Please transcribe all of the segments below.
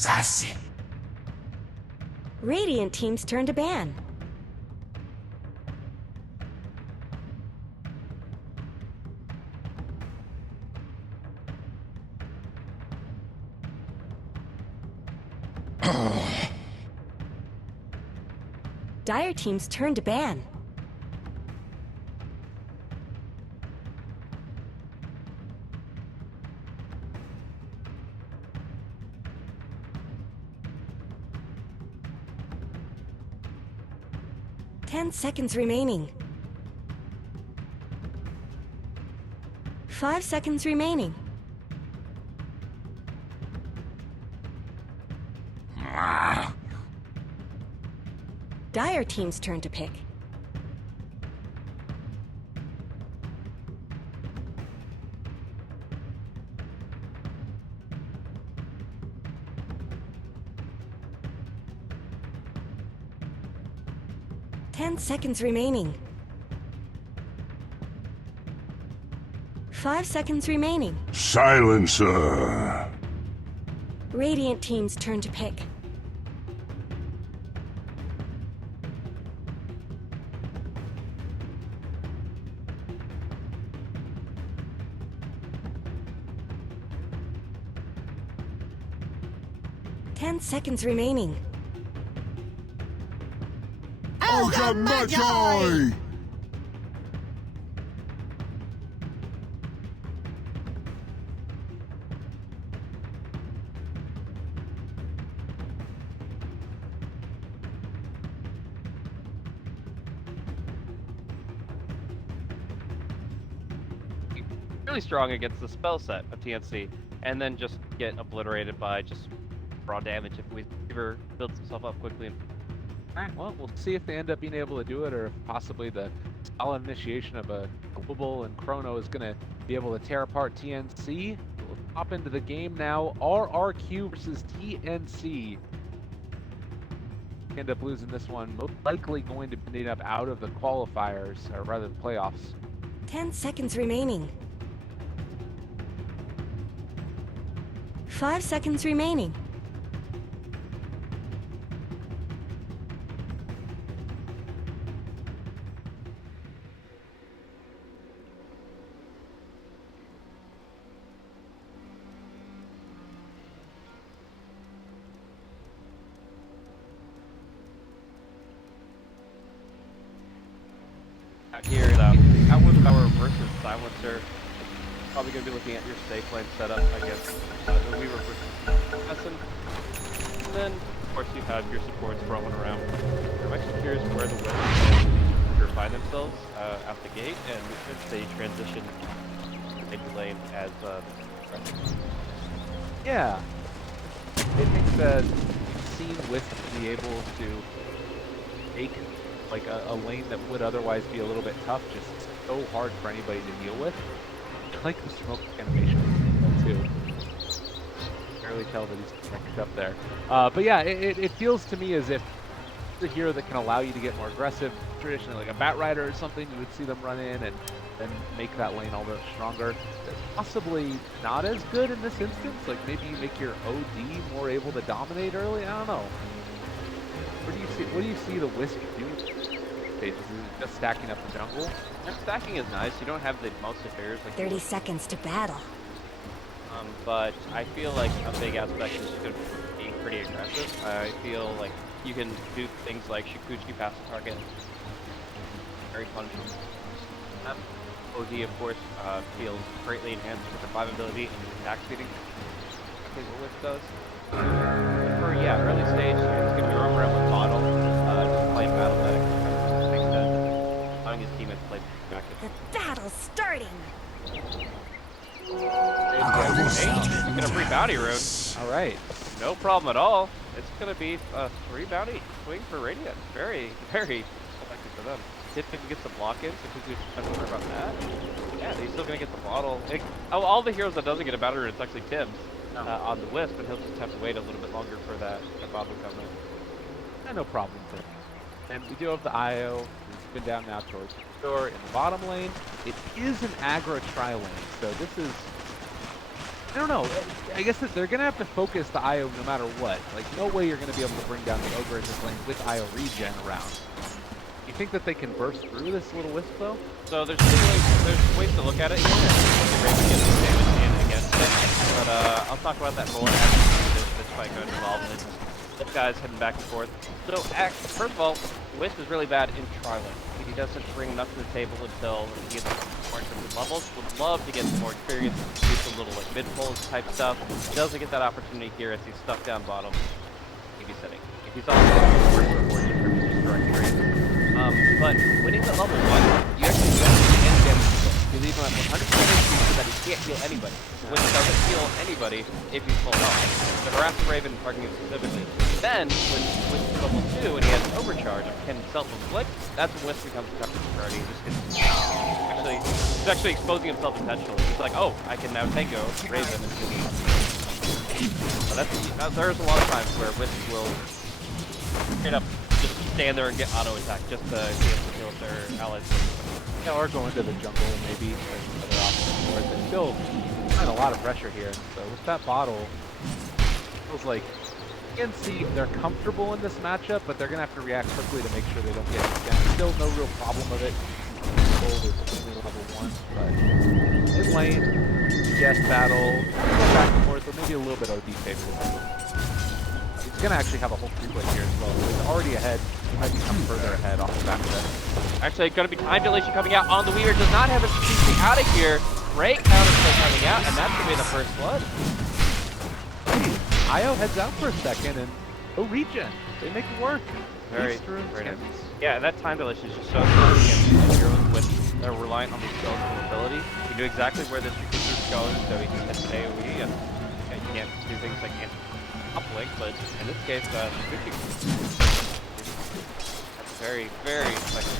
assassin. Radiant team's turn to ban. Dire team's turn to ban. Ten seconds remaining. 5 seconds remaining. Dire team's turn to pick. Ten seconds remaining. 5 seconds remaining. Silencer. Radiant team's turn to pick. Ten seconds remaining. Ogre Magi! Really strong against the spell set of TNC, and then just get obliterated by just raw damage if Weaver builds himself up quickly. Alright, well, we'll see if they end up being able to do it, or if possibly the solid initiation of a Global and Chrono is going to be able to tear apart TNC. We'll hop into the game now. RRQ versus TNC. End up losing this one, most likely going to end up out of the qualifiers, or rather the playoffs. 10 seconds remaining. 5 seconds remaining. Out here, Outward Power versus Silencer. Probably going to be looking at your safe lane setup against the Weaver versus Lesson. And then, of course, you have your supports roaming around. I'm actually curious where the Weaver find themselves out the gate, and if they transition to the lane as Yeah. I think that we've seen Wisp be able to make like a lane that would otherwise be a little bit tough, just so hard for anybody to deal with. I like the smoke animation too. Barely tell that he's connected up there. But yeah, it feels to me as if the hero that can allow you to get more aggressive, traditionally like a Bat Rider or something, you would see them run in and make that lane all the stronger. Possibly not as good in this instance, like maybe you make your OD more able to dominate early, I don't know. What do you see the Wisp do? Is it just stacking up the jungle? And stacking is nice. You don't have the most affairs like 30 seconds to battle. But I feel like a big aspect is just going to be pretty aggressive. I feel like you can do things like Shikuchi past the target. Very punishable. OD, of course, feels greatly enhanced with the 5 ability and attack speeding. I think what Wisp does. For, early stage, it's going to be roam around with Bottle, just playing battle medic. Makes sense. Allowing his teammates to play back. The battle's starting. Hey, he's gonna free bounty rune. All right. No problem at all. It's gonna be a 3 bounty swing for Radiant. Very, very effective for them. If they can get some lock-ins, if we don't worry about that. Yeah, he's still gonna get the bottle. All the heroes that doesn't get a bounty rune, it's actually Tim's on the Wisp, and he'll just have to wait a little bit longer for that bottle to come in. Yeah, no problem there. And we do have the IO. It's been down now towards the door in the bottom lane. It is an aggro tri lane, so this is I don't know. I guess that they're gonna have to focus the IO no matter what. Like, no way you're gonna be able to bring down the Ogre in this lane with IO regen around. You think that they can burst through this little wisp though? So there's ways to look at it here. The Raven gets some damage in against it, but I'll talk about that more after this fight goes involved. This guy's heading back and forth. So first of all, Wisp is really bad in trialing. He doesn't bring enough to the table until he gets more into the levels. Would love to get some more experience, do some little like mid pulls type stuff. Doesn't get that opportunity here as he's stuck down bottom. If he's sitting. If he's on the but winning at level 1, you actually get end damage. You leave him at 100% HP so that he can't heal anybody. Which doesn't heal anybody if he's full health. The harassing Raven targeting him specifically. Then, when Wisp is level 2 and he has overcharge and can self-inflict, that's when Wisp becomes a tougher priority. He's actually exposing himself intentionally. He's like, oh, I can now tango Raven and do there's a lot of times where Wisp will straight up just stand there and get auto attack just to be able to kill their allies. Yeah, or go into the jungle maybe. There's other options for it. But still, kind of a lot of pressure here. So with that bottle, it feels like TNC, they're comfortable in this matchup, but they're going to have to react quickly to make sure they don't get down. Still no real problem with it. Gold is only level 1, but in lane, yes, battle, go back and forth, but maybe a little bit OD favoritism. He's going to actually have a whole free play here as well. So he's already ahead. He might become further ahead off the back of that. Actually, going to be time dilation coming out on the Weaver. Does not have a CC out of here. Great counter play coming out, and that's going to be the first blood. IO heads out for a second, and regen. They make it work. Very nice. Yeah, that time dilation is just so good against heroes with reliant on these skills and mobility. He knew exactly where this is going, so he can hit an AoE, and you can't do things like uplink, but in this case, that's very, very effective.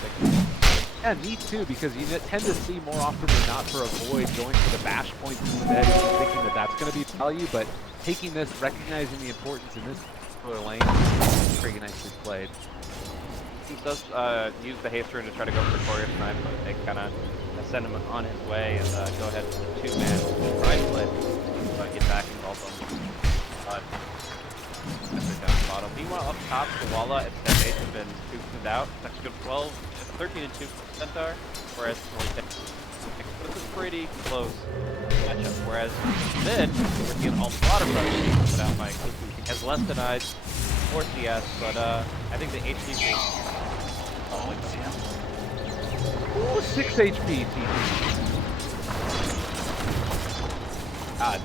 Yeah, me too, because you tend to see more often than not for a Void going for the bash points instead, thinking that that's going to be value, but taking this, recognizing the importance in this particular lane, pretty nicely played. He does use the haste rune to try to go for the courier snipe, but they kind of send him on his way and go ahead with the 2-man ride play, get back involved on down bottom. Meanwhile, up top, Koala and Sandage have been scooped out. It's actually good 13 and 2 Centaur, whereas this is pretty close matchup. Whereas mid, we're seeing a lot of pressure without Mike. He has less denied or CS, but I think the HP is Ooh, 6 HP, TP. God.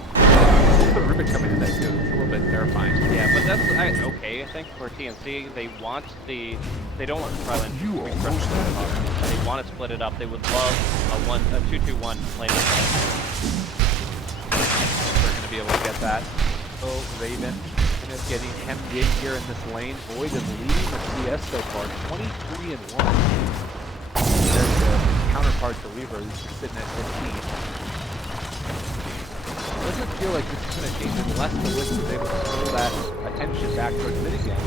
The Rubik coming in there too. It's a little bit terrifying. Yeah, but that's okay, I think, for TNC. They want they don't want to try and they want to split it up. They would love a 2-2-1 lane. They're going to be able to get that. Oh, Raven is getting hemmed in here in this lane. Void is leading the CS so far, 23 and 1. There's the counterpart to Weaver, who's sitting at 15. It doesn't feel like this is going to change unless the Wisp is able to throw that attention back towards mid again.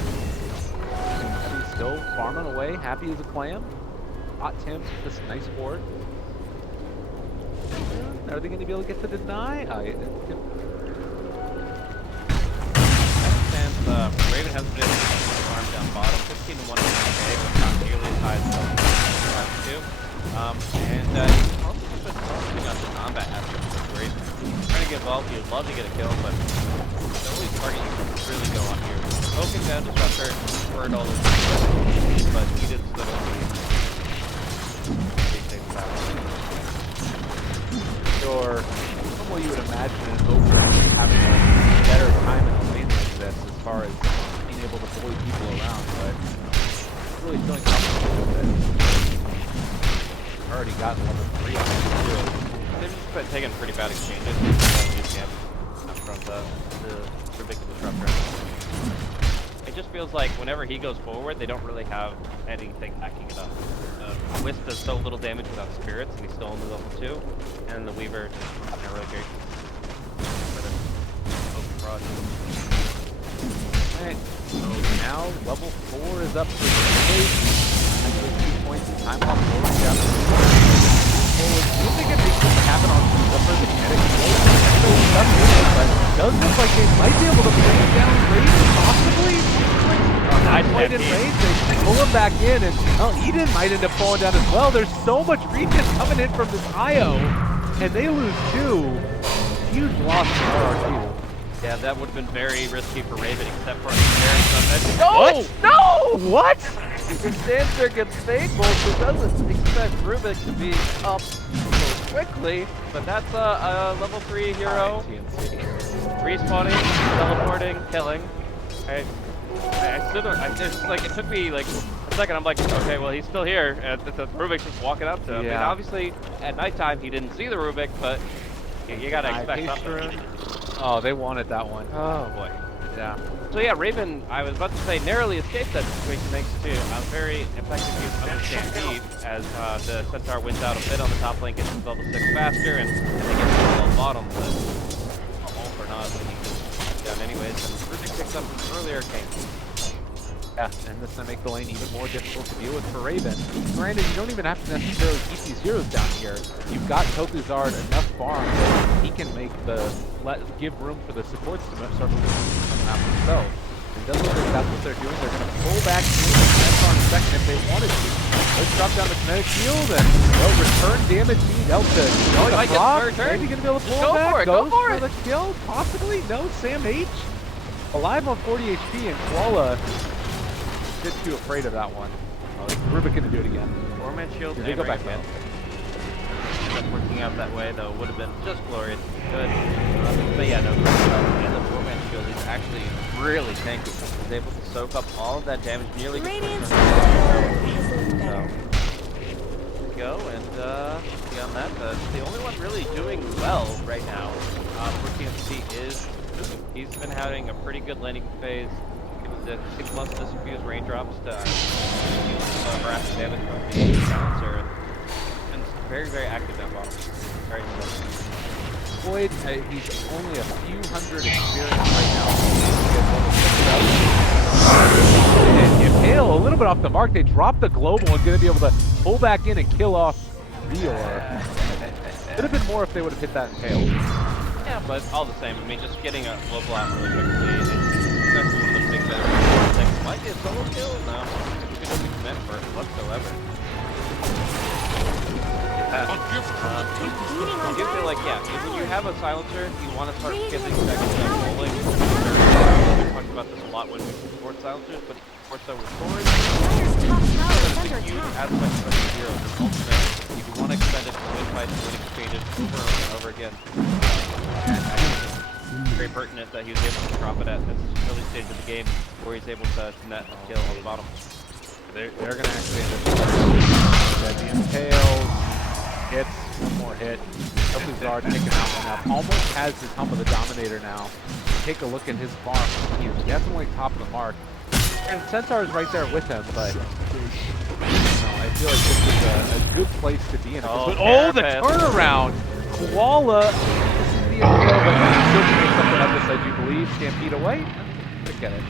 He's still farming away, happy as a clam. Hot Tim with this nice board. Are they going to be able to get to the deny? Raven has been farm down bottom, 15 to 1 but not nearly as high as the 2. And he's also just been focusing on the combat aspect of the Raven. Trying to get involved, he'd love to get a kill, but the only target you can really go on here. Poking down Disruptor, burned all those things, but he did still only Or normally you would imagine an Ogre having a better time in a lane like this as far as being able to bully people around, but really feeling comfortable with it. Already got level 3 on it. They've just been taking pretty bad exchanges from the ridiculous disruptor. It just feels like whenever he goes forward, they don't really have anything backing it up. Wisp does so little damage without spirits, and he's still only level 2, and the Weaver just having a really great Alright, so now level 4 is up for the stage. 2 points, time off 4 down. I don't think it makes this happen on the further kinetic field. So stuff in it, but does look like they might be able to bring down Raven possibly. Not quite in range. They pull him back in, and Eden might end up falling down as well. There's so much regen coming in from this IO, and they lose 2. Huge loss for RRQ. Yeah, that would have been very risky for Raven, except for Aaron. No! No! What? Dancer gets stable, so doesn't expect Rubik to be up so quickly, but that's a level 3 hero. TNC. Respawning, teleporting, killing. I still don't, it's like, it took me like a second, I'm like, okay, well he's still here, and the Rubik's just walking up to him. Yeah. I mean, obviously, at nighttime he didn't see the Rubik, but you gotta expect something. Oh, they wanted that one. Oh boy. Yeah. So yeah, Raven, I was about to say, narrowly escaped that situation thanks to a very effective use of the stampede as the Centaur wins out a bit on the top lane, gets his level 6 faster, and they get to the bottom, but all for naught when he gets down anyways, and Rubik picks up an earlier game. Yeah, and this is going to make the lane even more difficult to deal with for Raven. Granted, you don't even have to necessarily keep these heroes down here. You've got Tokuzard enough farm that he can make give room for the supports to start moving out themselves. It does look like that's what they're doing. They're going to pull back to the second if they wanted to. Let's drop down the kinetic field and return damage being dealt to. Oh, he might get the return. Maybe going to be able to pull Go back. for it, go for it. The kill, possibly. No, Sam H. Alive on 40 HP, and Koala a bit too afraid of that one. Rubik going to do it again. 4-man shield. Did they go back in? Ended up working out that way, though. Would have been just glorious. Good. But yeah, no. And the 4-man shield is actually really tanky. He's able to soak up all of that damage nearly. Radiant's tower has looked So, better. go and beyond that, the only one really doing well right now for TNC is Rubik. He's been having a pretty good laning phase. The 6 months to diffuse raindrops to deal harassing damage from the silencer, and very, very active down bottom. Very good. Boyd, he's only a few hundred experience right now. And Impale a little bit off the mark. They drop the global and going to be able to pull back in and kill off Vior. Could have been more if they would have hit that Impale. Yeah, but all the same, I mean, just getting a global out really quickly, it's actually one of the big benefits. Like, might be a solo kill? No, he doesn't commit for it whatsoever. I do feel like, yeah, when you have a silencer, you want to start getting back to that rolling. We talked about this a lot when we support silencers, but more so with swords. Dire's top tower is It's under a huge attack. aspect of the hero. The ultimate, if you want to extend it to win fights, win exchanges over and over again. Very pertinent that he was able to drop it at this early stage of the game where he's able to net and kill on the bottom. They're going to actually end up the Impale hits, one more hit. Tokuzard taking that one up. Almost has his Hump of the Dominator now. Take a look at his farm. He's definitely top of the mark. And Centaur is right there with him, but I feel like this is a good place to be in. Oh, the turnaround! Koala misses the Impale, but he still can make something of this, I do believe. Stampede away. Look at it.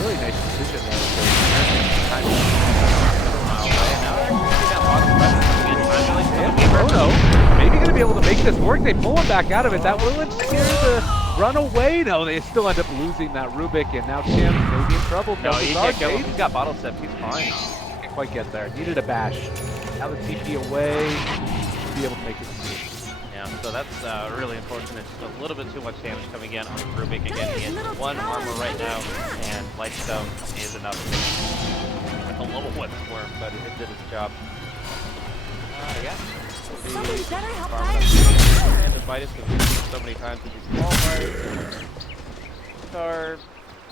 Really nice decision there. Maybe going to be able to make this work. They pull him back out of it. That will ensure the runaway. No, they still end up losing that Rubik, and now Tim may be in trouble. No, he can't kill him. He's got bottle steps. He's fine. Can't quite get there. Needed a bash. Now the TP away. Be able to make it. Yeah, so that's really unfortunate. Just a little bit too much damage coming in on Rubik. Again, he has 1 armor right now, and Lightstone is enough to make a level 1 swarm, but it did its job. Yeah. Somebody better help And the fight is confused so many times with these small fights. Are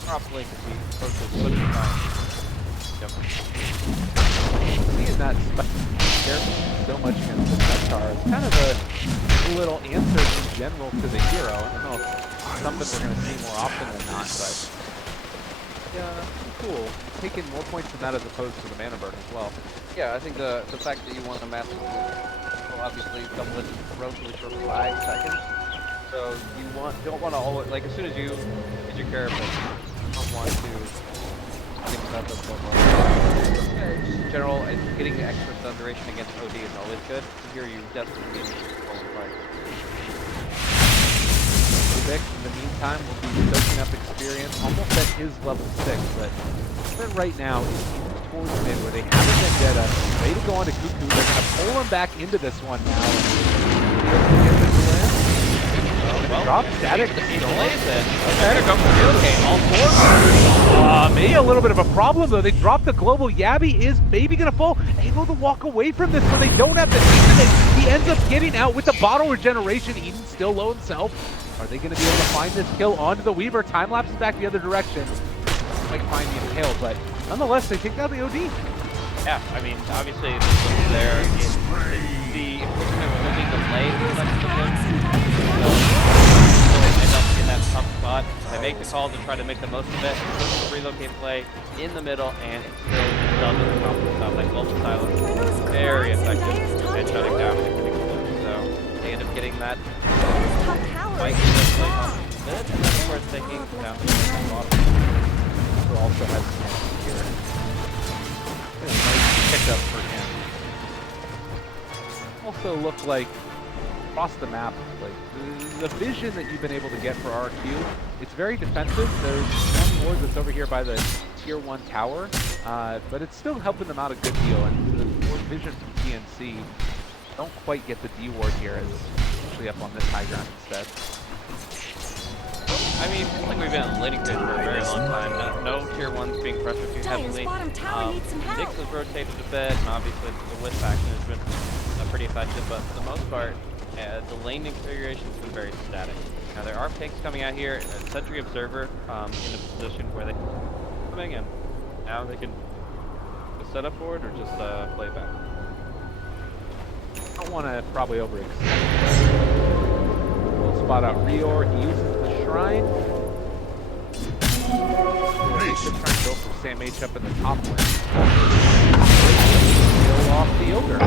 probably could be close to slipping time. Seeing that so much against the Centaur is kind of a little answer in general to the hero. I don't know if it's something we're going to see more often than not, but yeah, cool. Taking more points than that as opposed to the mana burn as well. Yeah, I think the fact that you want to master will obviously double it relatively short 5 seconds. So you don't want to always, like, as soon as you get your character, you don't want to think about the in general, getting the extra stun duration against OD is always good. Here you definitely need to fight. Vic, in the meantime, will be soaking up experience, almost at his level 6, but right now is towards mid where they have a Vendetta, ready to go on to Cuckoo. They're going to pull him back into this one now. Drop static. Better go for relocate. All four. Maybe a little bit of a problem though. They dropped the global. Yabby is maybe gonna fall. Able to walk away from this, so they don't have to take it. He ends up getting out with the bottle regeneration. Eden still low himself. Are they gonna be able to find this kill onto the Weaver? Time lapses back the other direction. Might find the inhale, but nonetheless, they take out the OD. Yeah, I mean, obviously this was there. The improvement will be delayed. End up in that tough spot. They make the call to try to make the most of it. Push the relocate play in the middle, and it still doesn't come. Like global silence, very effective at shutting down the King. So they end up getting that fight in this play, and then of course taking down the bottom. Who also has some here. Nice pickup for him. Also look like across the map, like the vision that you've been able to get for RRQ, it's very defensive. There's one ward that's over here by the tier 1 tower, but it's still helping them out a good deal. And the ward vision from TNC don't quite get the D ward here, as actually up on this high ground instead. I mean, I think we've been in laning phase for a very long time. No tier 1s being pressured too heavily. Nyx has rotated a bit, and obviously the Wisp action has been pretty effective, but for the most part, the laning configuration has been very static. Now there are picks coming out here, Sentry Observer in a position where they coming in. Now they can set up for it or just play back. I don't want to probably overextend. We'll spot out Reor. He uses the Shrine. They should try and go for Sam H up in the top lane. Kill off the Ogre.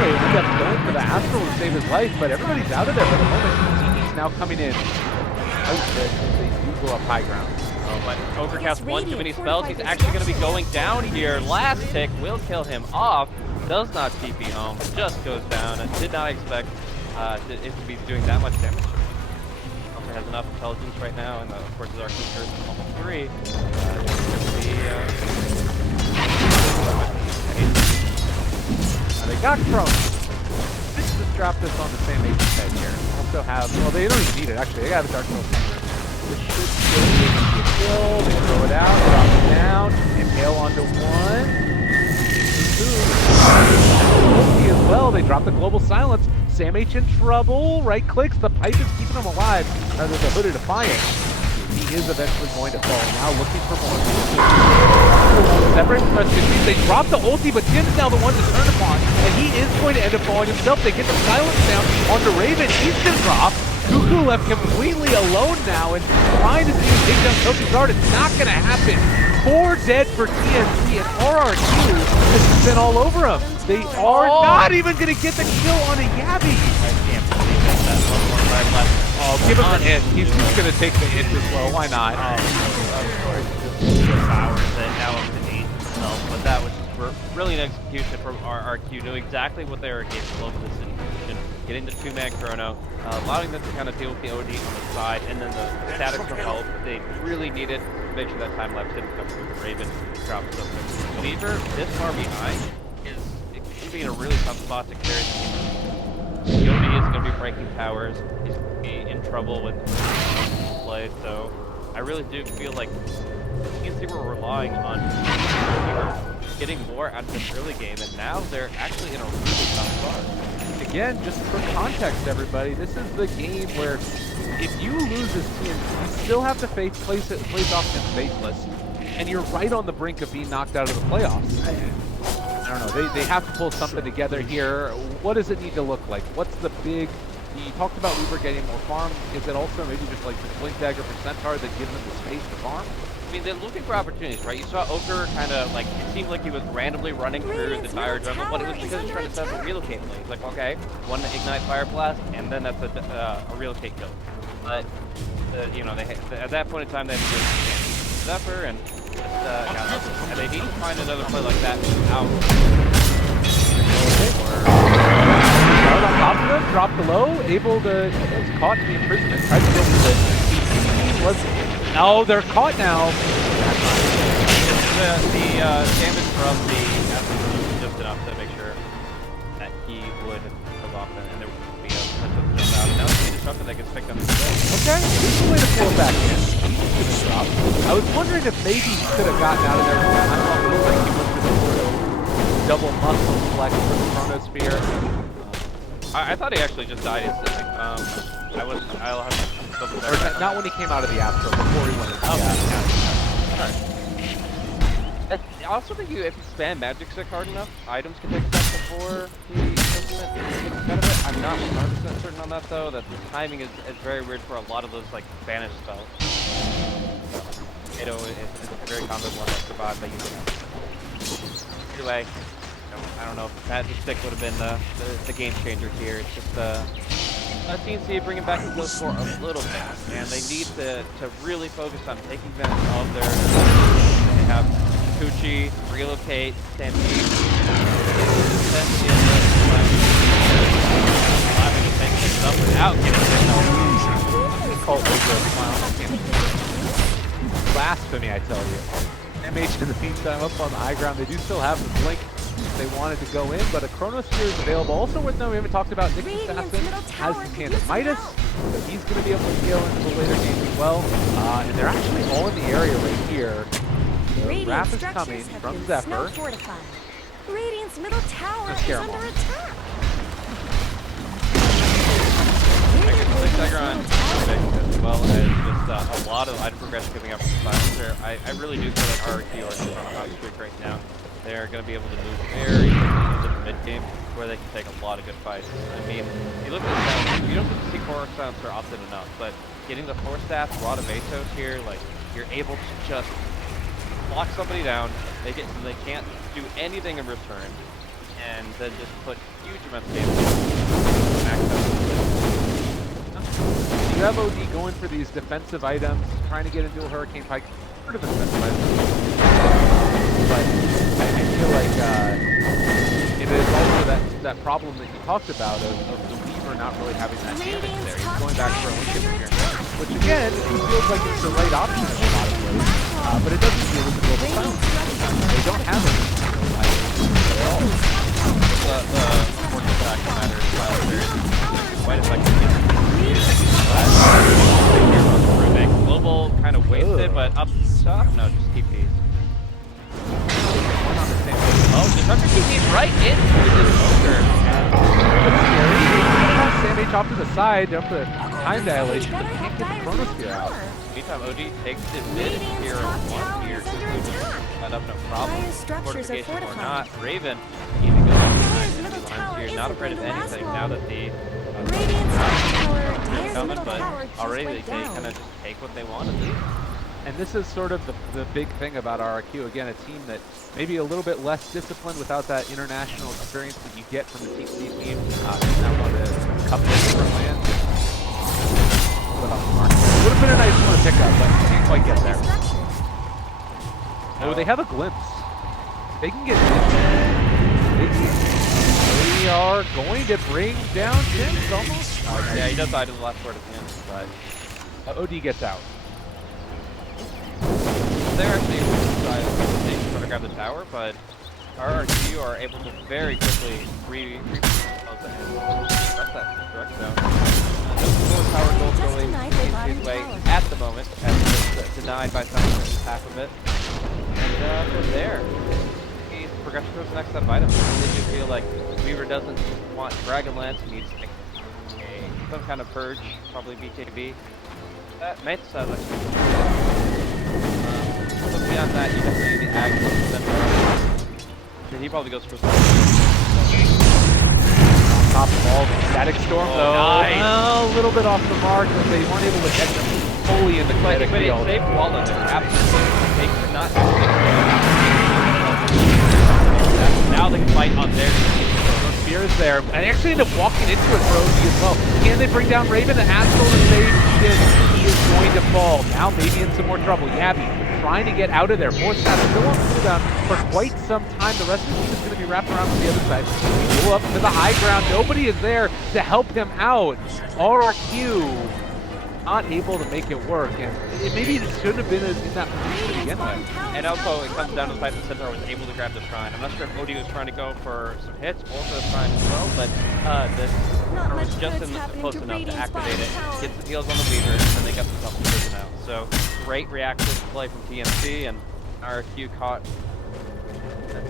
They end up going for the Astral to save his life, but everybody's out of there for the moment. He's now coming in. They do go up high ground. Oh, but Ogre casts one too many spells. He's actually going to be going down here. Last tick will kill him off. Does not TP home. Just goes down. And did not expect it to be doing that much damage. Ogre has enough intelligence right now, and of course his RQ is almost 3. They got Chrome. Let's just drop this on the same agent's head here. Also have, well, they don't even need it actually. They got a Dark Soul. This should still be a kill. They throw it out, drop it down, impale onto one. Two. As well. They drop the global silence. Sam H in trouble. Right clicks. The pipe is keeping him alive. Rather the Hooded Defiant. He is eventually going to fall. Now looking for more. Separate from Christians. They drop the ulti, but Tim is now the one to turn upon, and he is going to end up falling himself. They get the silence down onto Raven. He's going to drop. Cuckoo left completely alone now, and trying to see him take down Sophie's Art. It's not going to happen. 4 dead for TNC, and RRQ has been all over him. They are not even going to get the kill on a Yabby. I can't believe that. One more right left. Oh, give him an hit. He's just going to take the hit as well. Why not? Of course. Powers it. Now up to 8 himself. But that was just brilliant execution from RRQ. Knew exactly what they were capable of in this situation. Getting the 2-man chrono, allowing them to kind of deal with the OD on the side, and then the static from health that they really needed to make sure that time lapse didn't come through. The Raven drops so quick. Weaver, this far behind, is going to be in a really tough spot to carry the team. The OD is going to be breaking towers. He's going to be in trouble with play, so I really do feel like TNC were relying on getting more out of this early game, and now they're actually in a really tough spot. Again, just for context, everybody, this is the game where if you lose this team, you still have to place option faithless, and you're right on the brink of being knocked out of the playoffs. I don't know, they have to pull something together here. What does it need to look like? What's the big... You talked about Weaver getting more farm. Is it also maybe just like the Blink Dagger for Centaur that gives them the space to farm? I mean, they're looking for opportunities, right? You saw Ogre kind of like, it seemed like he was randomly running through the entire jungle, but it was because he's trying to set up a relocate play. He's like, okay, one Ignite Fire Blast, and then that's a relocate kill. But, you know, at that point in time, they had to do Zephyr, and And they need to find another play like that out. Guard on top of them, dropped below, able to, was caught in the imprisonment, tried to go for the TNC, was, no, they're caught now. The damage from the was just enough to make sure that he would hold off and there would be a potential to jump out. And now it's a disruptor that gets picked up in the way. Okay, this is a way to pull it back in. He's gonna drop. I was wondering if maybe he could have gotten out of there from time off. It looked like he went for the sort of double muscle flex for the chronosphere. I thought he actually just died instantly. I'll have to double check. Not when he came out of the Astro, before he went into the Astro. Alright. I also think if you spam Magic Stick hard enough, items can take effect before the imprisonment gets benefit. I'm not 100% certain on that though, that the timing is very weird for a lot of those like banish spells. It's a very common one that survived by using it. Either way, I don't know if Magic Stick would have been the game changer here. It's just TNC bringing back the close score a little bit, and they need to really focus on taking advantage of their. They have Kuchi, relocate, Stampede, without getting blasphemy, I tell you. MH in the meantime up on the high ground. They do still have the blink if they wanted to go in, but a Chronosphere is available. Also worth noting, we haven't talked about Nick Assassin has the Tandem Midas, so he's going to be able to scale into the later game as well. And they're actually all in the area right here. The wrap is coming from Zephyr. Radiant's middle tower is scare him under off. attack. As well as just a lot of item progression coming up from Silencer. I really do feel like RRQ are on a hot streak right now. They're going to be able to move very into the mid game where they can take a lot of good fights. I mean, you look at the sounds, you don't get to see core Silencer often enough, but getting the 4-staff Rod of Atos here, like, you're able to just lock somebody down, they can't do anything in return, and then just put huge amounts of damage. Max out. You have OD going for these defensive items, trying to get into a Hurricane Pike. Sort of a defensive item. But I feel like it is also that problem that you talked about of the Weaver not really having that damage there. He's going back for a Lincoln here. Which again, it feels like it's the right option in a lot of ways. But it doesn't feel as a global silence. They don't have it at all. The unfortunate fact of the matter is Silencer is quite effective. Global kind of wasted, but up top, no, just TPs. Oh, Disruptor TPs right into the smoker. Sam off to the side, up the time dilation, but can't get the Chronosphere out. Meantime, OD takes his mid here on 1 here. Got up no problem. Fortification or not. Raven even goes up to the lines here. Not afraid of anything now that the coming, but already they kind of just take what they want to do. And this is sort of the big thing about RRQ. Again, a team that maybe a little bit less disciplined without that international experience that you get from the TNC team. Now one of the couple of different lands. Would have been a nice one to pick up, but can't quite get there. Oh, they have a glimpse. They can get They are going to bring down Sims almost. Yeah, he does die to the last word at the end, but OD gets out. They're actually trying to grab the tower, but RRQ are able to very quickly that's that direct zone. No power gold going his way at the moment, as it's denied by Silencer half of it. And from there, progression towards the next set of items. I do feel like Weaver doesn't want Dragonlance, he needs some kind of purge, probably BKB. That makes sense. But beyond that, you definitely need the Ag. He probably goes for some. On top of all the Static Storm, though. Nice. Well, a little bit off the mark, but they weren't able to get them fully in the kinetic field. But it saved Wall in there. Absolutely. They could not. Now they can fight on their team. Spears there, and they actually end up walking into it for OD as well. Can they bring down Raven and Astral and save? he is going to fall. Now maybe in some more trouble. Yabby trying to get out of there. Force pass still on cooldown for quite some time. The rest of the team is going to be wrapped around to the other side. We go up to the high ground. Nobody is there to help him out. RRQ not able to make it work, and maybe it shouldn't have been in that position to begin with. And also, it comes down to the fact that Centaur was able to grab the shrine. I'm not sure if Odie was trying to go for some hits, also the shrine as well, but the Centaur was just close enough to activate it, get the heals on the Weaver, and then they got themselves the prison out. So, great reactive play from TNC, and RRQ caught.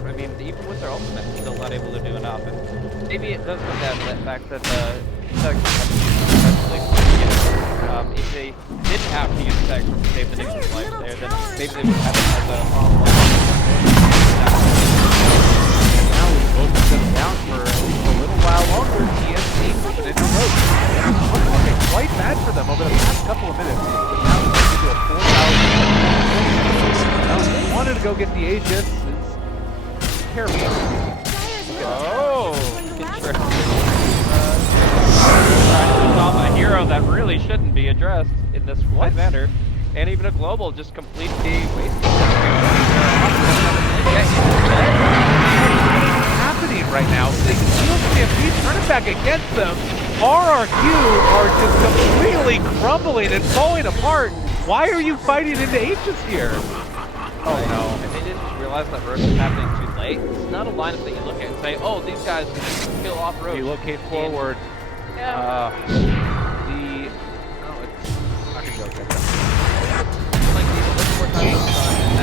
I mean, even with their ultimate, still not able to do enough. And maybe it does come down to that fact that if they didn't have to use tech to save the Nixon's life there, then maybe they would have it as a follow-up. And now we've opened them down for at least a little while longer. TNC moving into road. Looking quite bad for them over the past couple of minutes. But now we're going to do a 4,000. Wanted to go get the Aegis. Carry. Oh, interesting. A hero that really shouldn't be addressed in this one manner, and even a global just completely wasted. Happening right now? They feel TNC turning back against them. RRQ are just completely crumbling and falling apart. Why are you fighting into Aegis here? Oh no. And they didn't realize that Roche was happening too late. It's not a lineup that you look at and say, oh, these guys can kill off Roche. You locate forward. Yeah. I can go get that. Like, he's a little more time.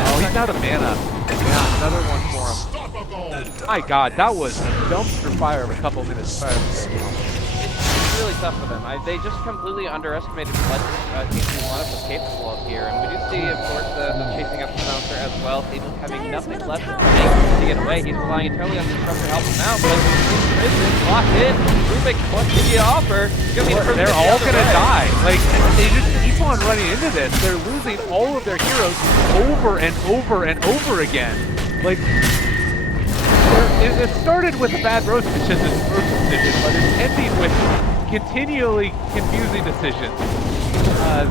Oh, he's out of mana. Yeah, another one for him. My god, that was a dumpster fire of a couple minutes prior. It's really tough for them. They just completely underestimated what TNC lineup was capable of here. And we do see, of course, the chasing up the bouncer as well. Even having nothing left to get away. He's relying entirely on the disruptor to help him out. But Prison locked in. Rubik, what can you offer? They're all gonna die. Like, they just keep on running into this. They're losing all of their heroes over and over and over again. Like, it started with a bad roast decision, but it's ending with continually confusing decisions.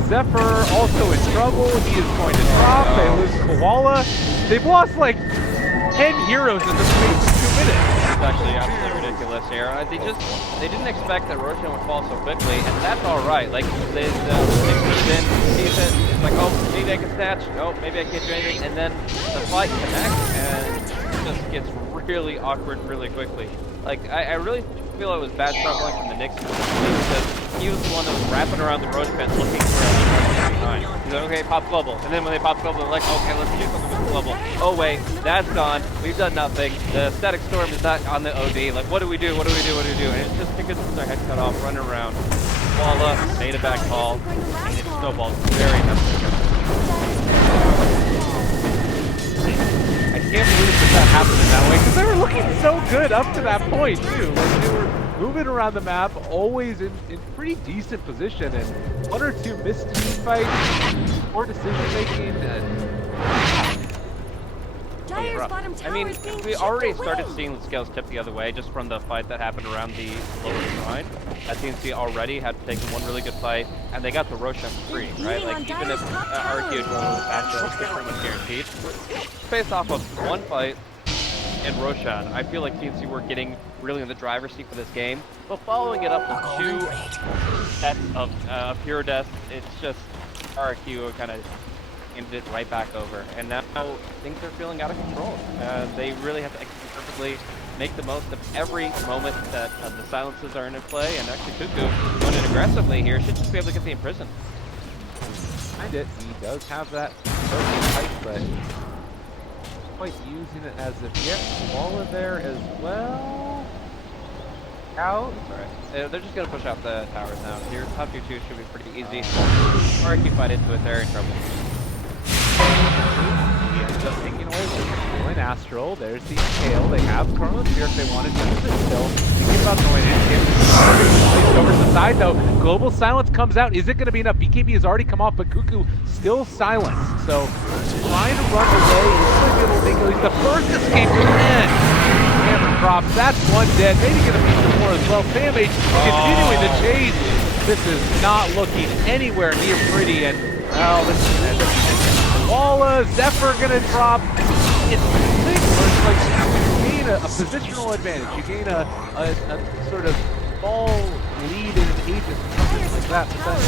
Zephyr also in trouble. He is going to drop. They lose Koala. They've lost like 10 heroes in the space of 2 minutes. It's actually absolutely ridiculous here. They didn't expect that Roshan would fall so quickly, and that's all right. Like they move in, see if it's like, oh, maybe I can snatch. Oh, maybe I can't do anything, and then the fight connects, and it just gets really awkward really quickly. Like I really feel it was bad struggling from the Nixon because he was the one that was wrapping around the road fence looking for a behind. He's like, okay, pop global. And then when they pop global, they're like, okay, let's do something with the global. Oh wait, that's gone. We've done nothing. The static storm is not on the OD. Like, what do we do? What do we do? What do we do? And it's just because their head cut off, running around. Walla made a back call, and it snowballed very heavily. I can't believe that happened in that way, because they were looking so good up to that point, too. Like, they were moving around the map, always in pretty decent position, and 1 or 2 missed team fights, poor decision-making, and... I mean, we already started seeing the scales tip the other way just from the fight that happened around the lower shrine. TNC already had taken one really good fight, and they got the Roshan for free, right? Like, even if RRQ was faster, it's pretty much guaranteed. Based off of one fight in Roshan, I feel like TNC were getting really in the driver's seat for this game, but following it up with 2 sets of pure death, it's just RRQ kind of aimed it right back over, and now things are feeling out of control. They really have to execute perfectly, make the most of every moment that the silences are in play, and actually Cuckoo, going in aggressively here, should just be able to get the imprisoned. Find it. He does have that broken pipe, but quite using it as of yet. Koala there as well. Out. Alright. They're just going to push out the towers now. Here, top 2-2 should be pretty easy. RRQ fight into it, they're in trouble. He ends up taking away Join Astral. There's the tail. They have Chronos here if they wanted to use it still. Thinking about going in. Over to the side though. Global Silence comes out. Is it going to be enough? BKB has already come off, but Cuckoo still silenced. So trying to run away. He's going to be able to make at least the first escape to the end. Hammer drops. That's one dead. Maybe going to be some more as well. Sam H continuing the chase. This is not looking anywhere near pretty, and oh, this is gonna end up being Walla, Zephyr gonna drop. It's a thing where it's like you gain a positional advantage, you gain a sort of small lead in an agent, something like that, but then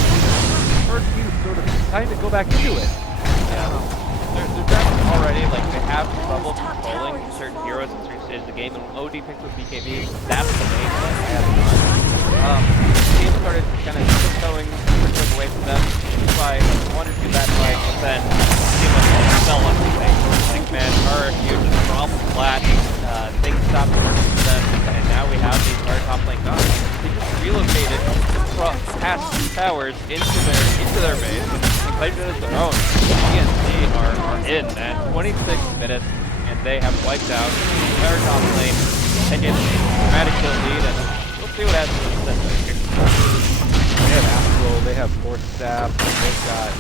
RRQ sort of time to go back into it. Yeah. They're definitely already, like, they have trouble controlling certain heroes in certain stages of the game, and when OD picked with BKB, that's the main thing. The team started kind of tiptoeing away from them by 1 or 2 bad fights, but then it seemed like all fell on the thing. Like, man, RRQ just dropped flat, things stopped working for them, and now we have these hard top lane guns. They just relocated past 2 towers into their base, and played it as their own. TNC are in at 26 minutes, and they have wiped out the entire top lane, taking a dramatic kill lead, and we'll see what happens in the set here. They have Astral, they have Force Staff, they've got...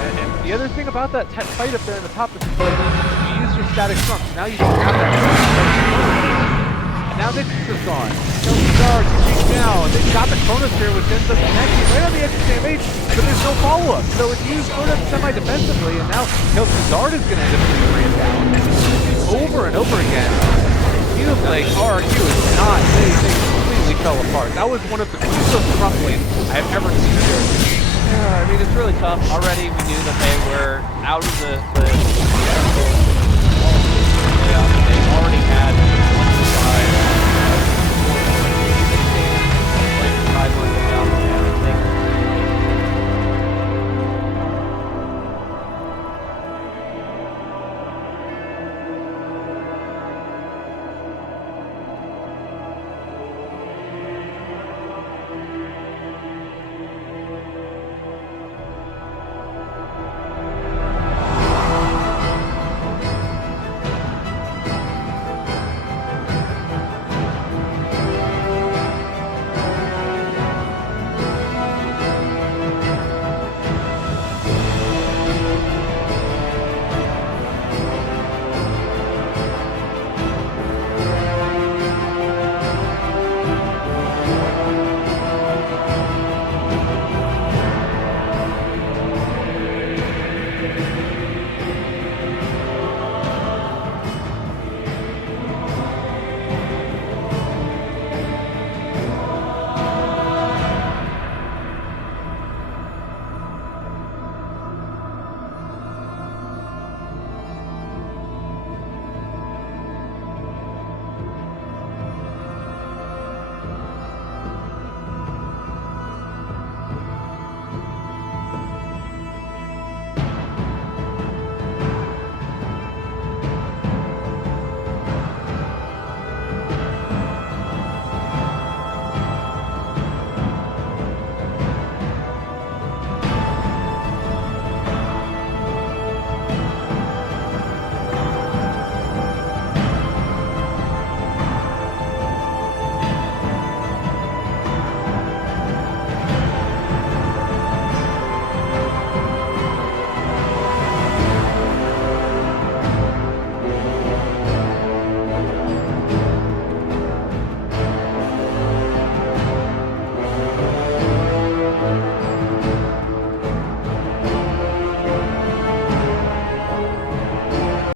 And the other thing about that fight up there in the top is like, you use your static strong, so now you don't have that. And now Nixus is gone. Star can down. They've got the Chronosphere, which ends up connecting right on the edge of damage, but there's no follow-up. So it's used sort of semi-defensively, and now Zard is going to end up being ran down. Over and over again. It feels like RRQ is not, they completely fell apart. That was one of the closest front lanes I've ever seen here. Yeah, I mean, it's really tough. Already we knew that they were out of the